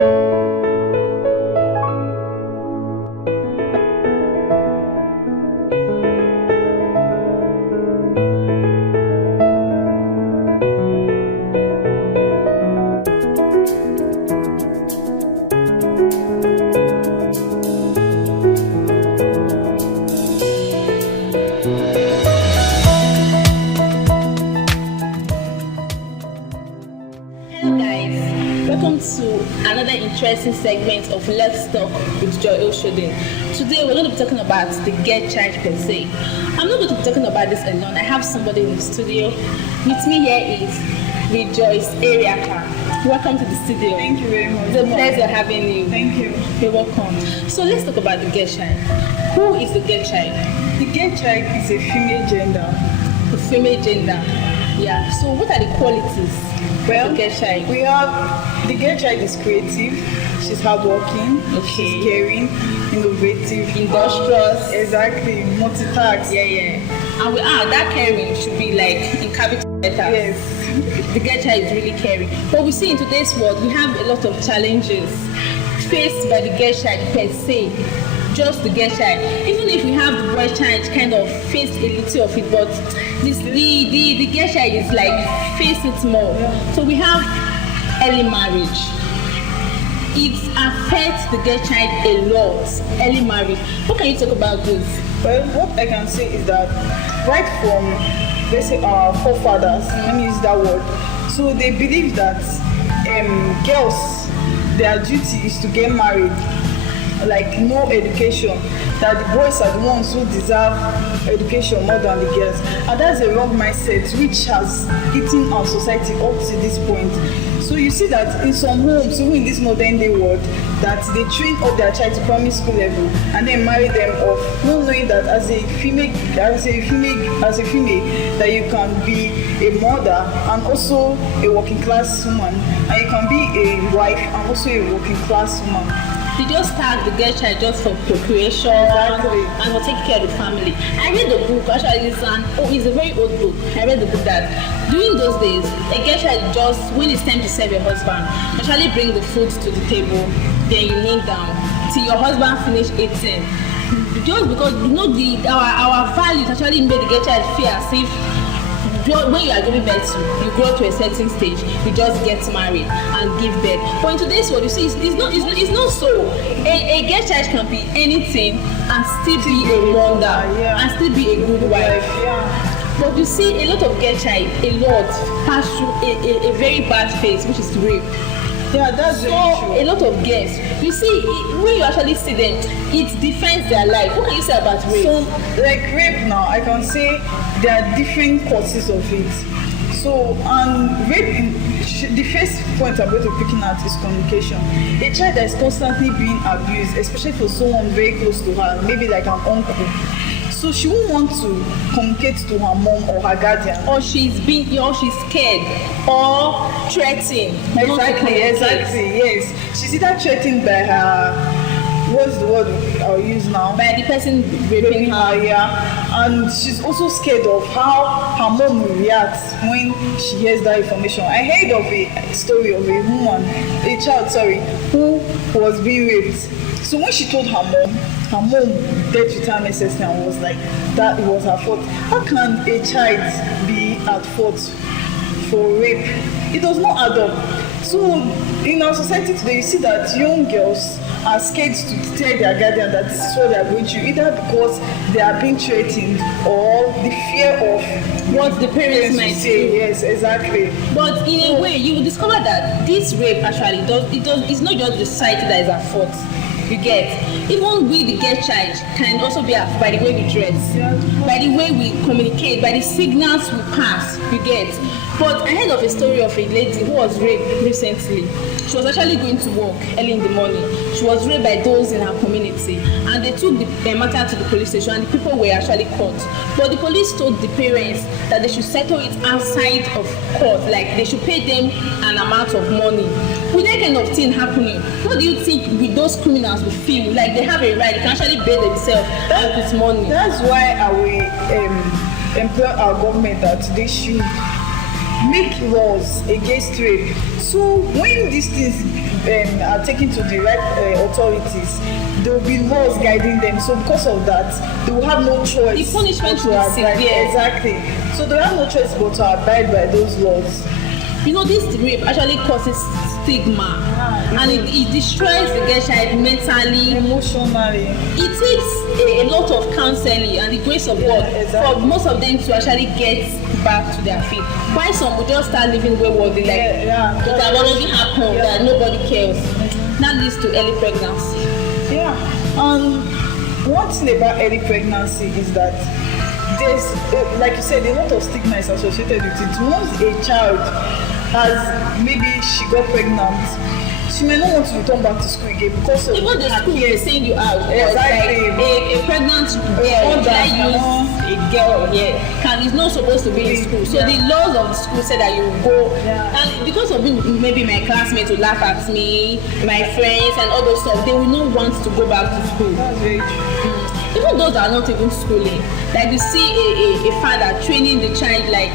Welcome to another interesting segment of Let's Talk with Joy Oshodin. Today we're going to be talking about the get child per se. I'm not going to be talking about this alone. I have somebody in the studio. With me here is Rejoice Ariaka. Welcome to the studio. Thank you very much. It's a pleasure having you. Thank you. You're welcome. So let's talk about the get child. Who is the get child? The get child is a female gender. The female gender. Yeah. So what are the qualities? Well, the get child. We have the get child is creative. She's hardworking. Okay. She's caring, innovative, Industrious. Exactly. Multitask. Yeah. And that caring should be like in capital letters. Yes. The get child is really caring. But we see in today's world we have a lot of challenges faced by the get child per se. Just the get child. Even if we have the boy child kind of face a little of it, but the get child is like face it more. Yeah. So we have early marriage. It affects the get child a lot. Early marriage. What can you talk about this? Well, what I can say is that right from, let's say, our forefathers, let me use that word, so they believe that girls, their duty is to get married, like no education, that the boys are the ones who deserve education more than the girls. And that's a wrong mindset which has eaten our society up to this point. So you see that in some homes, even in this modern day world, that they train up their child to primary school level and then marry them off, not knowing that as a female, that you can be a mother and also a working class woman, and you can be a wife and also a working class woman. They just tag the girl child just for procreation. Exactly. And for taking care of the family. I read the book, actually it's a very old book. I read the book that during those days, a girl child just, when it's time to serve your husband, actually bring the food to the table, then you kneel down till your husband finish eating. Just because our values actually made the girl child feel as if when you are giving birth to, you grow to a certain stage, you just get married and give birth. But in today's world, you see, it's not so. A girl child can be anything and still be a wonder, and still be a good wife. Yeah. But you see, a lot of girl child, pass through a very bad phase, which is rape. Yeah, that's so very true. A lot of girls, you see, when you actually see them, it defends their life. What can you say about rape? So, like rape now, I can say there are different causes of it. So, and rape, the first point I'm going to picking out is communication. A child that is constantly being abused, especially for someone very close to her, maybe like an uncle. So she won't want to communicate to her mom or her guardian. Or she's scared or threatened. Exactly, yes. She's either threatened by her, what's the word I'll use now? By the person raping her. Yeah. And she's also scared of how her mom will react when she hears that information. I heard of a story of a child, who was being raped. So when she told her mom dealt with her necessarily and was like, that it was her fault. How can a child be at fault for rape? It does not add up. So in our society today, you see that young girls are scared to tell their guardian that this is what they are going through, either because they are being threatened or the fear of what the parents might say. Yes, exactly. But in a way, you will discover that this rape actually it's not just the society that is at fault. You get, even we, the girl child, can also be by the way we dress, by the way we communicate, by the signals we pass. You get. But I heard of a story of a lady who was raped recently. She was actually going to work early in the morning. She was raped by those in her community, and they took the matter to the police station, and the people were actually caught. But the police told the parents that they should settle it outside of court, like they should pay them an amount of money. With that kind of thing happening, what do you think with those criminals will feel? Like they have a right, they can actually pay themselves with money. That's why I will employ our government that they should make laws against rape. So when these things are taken to the right authorities, there will be laws guiding them. So because of that, they will have no choice. The punishment will be abide. severe. Exactly. So they have no choice but to abide by those laws. You know, this rape actually causes stigma, and it destroys the girl child mentally, emotionally. It takes a lot of counseling and the grace of God for most of them to actually get back to their feet. Why some will just start living waywardly, like it has already happened, that nobody cares. That leads to early pregnancy. Yeah. One thing about early pregnancy is that there's, like you said, a lot of stigma is associated with it. Once a child maybe she got pregnant, she may not want to return back to school again because of even the school will send you out. Exactly. Like a pregnant girl, can use a girl is not supposed to be in school. So the laws of the school say that you go, and because of maybe my classmates will laugh at me, my friends and all those stuff, they will not want to go back to school. That's very true. Even those that are not even schooling, like you see a father training the child like,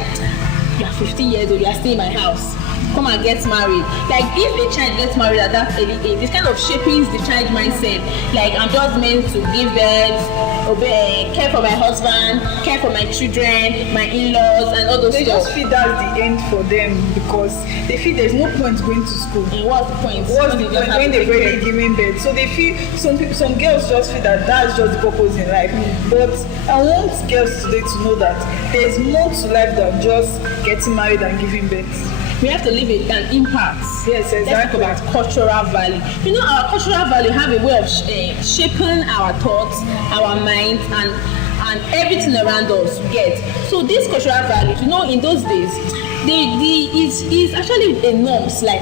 you are 15 years old, you are still in my house, come and get married. Like if a child gets married at that early age, it kind of shaping the child mindset. Like I'm just meant to give birth, obey, care for my husband, care for my children, my in-laws, and all those they stuff. Just feel that's the end for them because they feel there's no point going to school. And what's the point? What's the point when they've already given birth? So they feel some girls just feel that that's just the purpose in life. But I want girls today to know that there's more to life than just getting married and giving birth. We have to leave an impact. Yes, exactly. Let's talk about cultural value. You know, our cultural value have a way of shaping our thoughts, our minds, and everything around us. Get so these cultural values. You know, in those days, is actually a norms that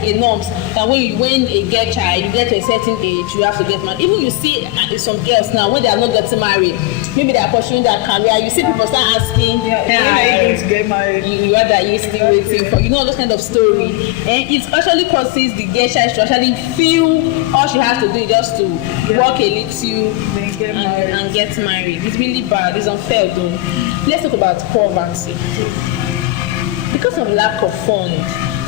when a girl child you get to a certain age you have to get married. Even you see some girls now when they are not getting married, maybe they are pursuing their career, you see people start asking when are you going to get married, what are you still waiting for, you know, all those kind of story. And it actually causes the girl child to actually feel all she has to do is just to work a little and get married. It's really bad, it's unfair though. Let's talk about poverty. Because of lack of funds,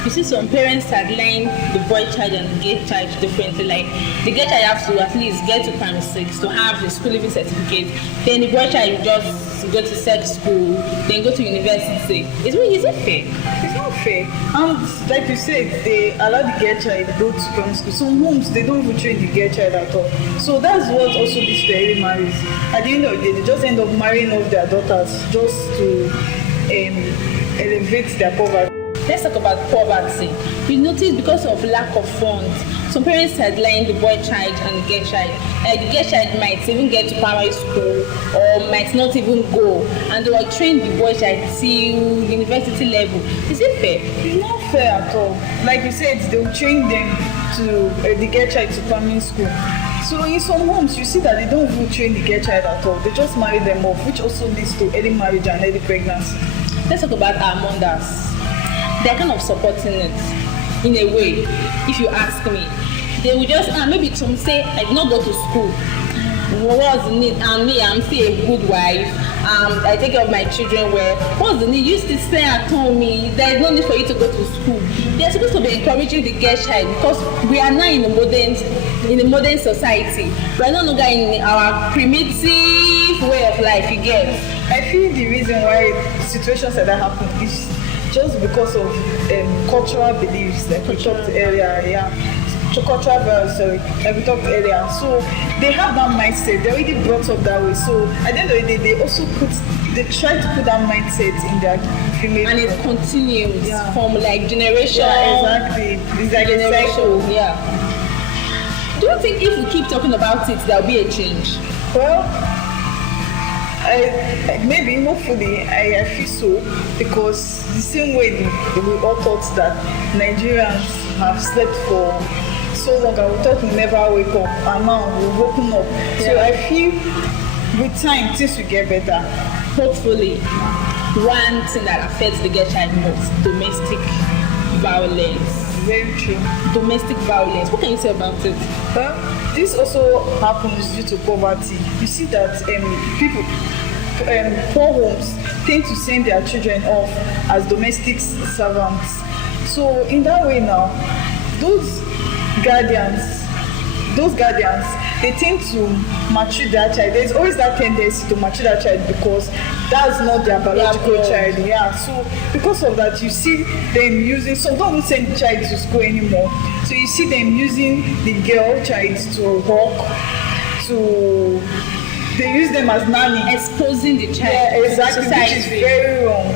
you see some parents sideline the boy child and the girl child differently. Like the girl child has to at least get to primary 6 to have the school leaving certificate. Then the boy child will just go to sex school, then go to university. Is it fair? It's not fair. And like you said, they allow the girl child to go to primary school. Some homes they don't even train the girl child at all. So that's what also leads to early marriage. At the end of the day, they just end up marrying off their daughters just to elevate their poverty. Let's talk about poverty. You notice because of lack of funds, some parents sideline the boy child and the girl child. The girl child might even get to primary school or might not even go, and they will train the boy child till university level. Is it fair? It's not fair at all. Like you said, they will train them to the girl child to primary school. So in some homes, you see that they don't even train the girl child at all. They just marry them off, which also leads to early marriage and early pregnancy. Let's talk about our mothers. They're kind of supporting it in a way, if you ask me. They will just, maybe some say, I did not go to school. What's the need? I'm still a good wife. I take care of my children well. What's the need? You still stay at home. There is no need for you to go to school. They're supposed to be encouraging the girl child because we are now in a modern society. We are no longer in our primitive way of life, you get. I feel the reason why situations like that happen is just because of cultural beliefs that we talked earlier. Cultural values, like we talked earlier. So they have that mindset. They're already brought up that way. So at the end of the day, they try to put that mindset in their female. And it continues from like generation. Yeah, exactly. It's like a cycle. Yeah. Do you think if we keep talking about it, there'll be a change? Well, maybe, hopefully, I feel so, because the same way we all thought that Nigerians have slept for so long and we thought we never wake up, and now we've woken up. Yeah. So I feel with time things will get better. Hopefully. One thing that affects the girl child most, domestic violence. Very true. Domestic violence. What can you say about it? Well, this also happens due to poverty. You see that people, poor homes tend to send their children off as domestic servants. So in that way now, those those guardians, they tend to maltreat their child. There's always that tendency to maltreat their child because that's not their biological child. Yeah. So because of that, you see them using. So don't send the child to school anymore. So you see them using the girl child to work. They use them as nanny, exposing the child. Yeah, exactly, which is very wrong.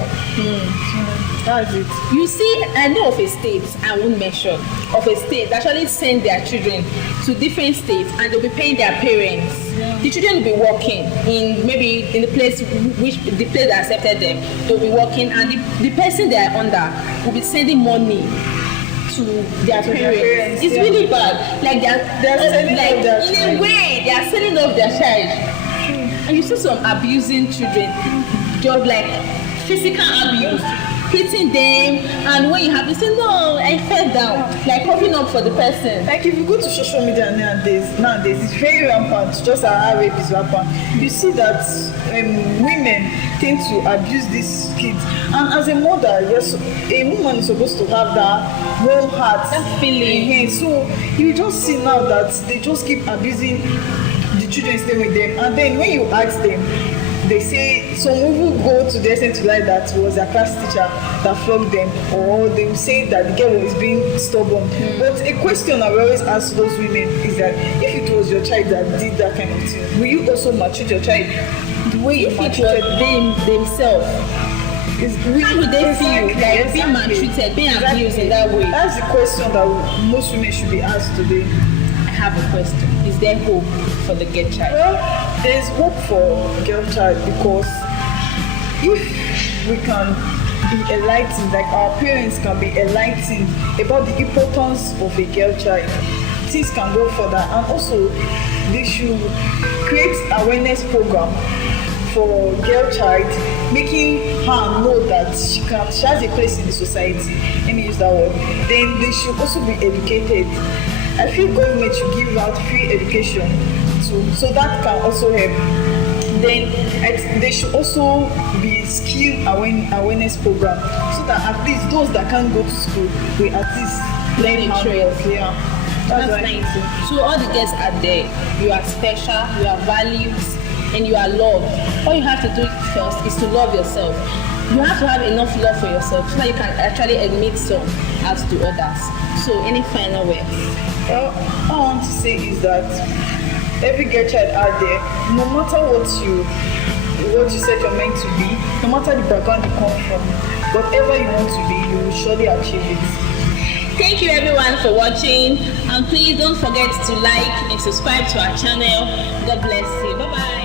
That's it. You see, I know of a state, I won't mention, of a state that actually send their children to different states and they'll be paying their parents. Yeah. The children will be working in the place that accepted them. They'll be working, and the person they are under will be sending money to their parents. It's really bad. Like they're selling off their child. In a way, they are selling off their child. And you see some abusing children, just like physical abuse, hitting them, and when you have to say, no, I fell down, like covering up for the person. Like if you go to social media nowadays, it's very rampant, just how rape is rampant. You see that women tend to abuse these kids. And as a mother, yes, a woman is supposed to have that warm heart, that feeling. So you just see now that they just keep abusing the children staying with them, and then when you ask them, they say some people go to the extent to lie that it was their class teacher that flogged them, or they will say that the girl was being stubborn. But a question I will always ask those women is that if it was your child that did that kind of thing, will you also maltreat your child the way you maltreated them themselves? How would they feel like being maltreated, being abused in that way? That's the question that most women should be asked today. I have a question. Is there hope for the girl child? Well, there's hope for girl child because if we can be enlightened, like our parents can be enlightened about the importance of a girl child, things can go further. And also, they should create awareness program for girl child, making her know that she has a place in the society. Let me use that word. Then they should also be educated. I feel government should give out free education so that can also help. Then they should also be skill awareness program so that at least those that can't go to school will at least learn how to work. Yeah. That's nice. So all the girls out there, you are special, you are valued, and you are loved. All you have to do first is to love yourself. You have to have enough love for yourself so that you can actually admit some out to others. So any final words? Well, all I want to say is that every girl child out there, no matter what you said you're meant to be, no matter the background you come from, whatever you want to be, you will surely achieve it. Thank you everyone for watching, and please don't forget to like and subscribe to our channel. God bless you. Bye bye.